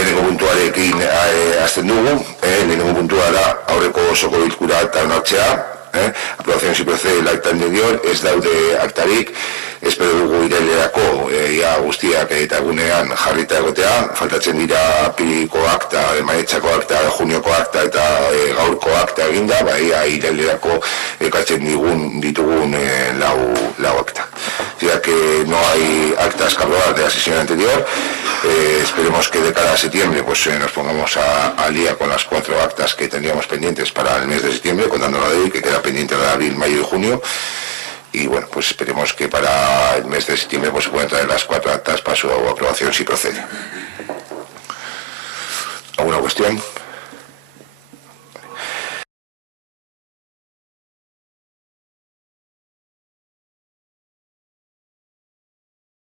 lehenengo puntuarekin hasten dugu, lehenengo puntua da aurreko osoko bilkura akta onartzea, aprobación sin procede el acta anterior, ez daude aktarik, espero dugu irailerako ia guztiak eta egunean jarrita egotea, faltatzen dira apirileko akta, maiatzako akta, junioko akta eta gaurko akta eginda, ia irailerako ekartzen ditugun lau acta. Ya que no hay actas que aprobar de la sesión anterior, esperemos que de cara a septiembre pues nos pongamos al día con las 4 actas que teníamos pendientes para el mes de septiembre, contando la de hoy, que queda pendiente de abril, mayo y junio. Y bueno, pues esperemos que para el mes de septiembre pues se puedan traer las 4 actas para su aprobación si procede. ¿Alguna cuestión?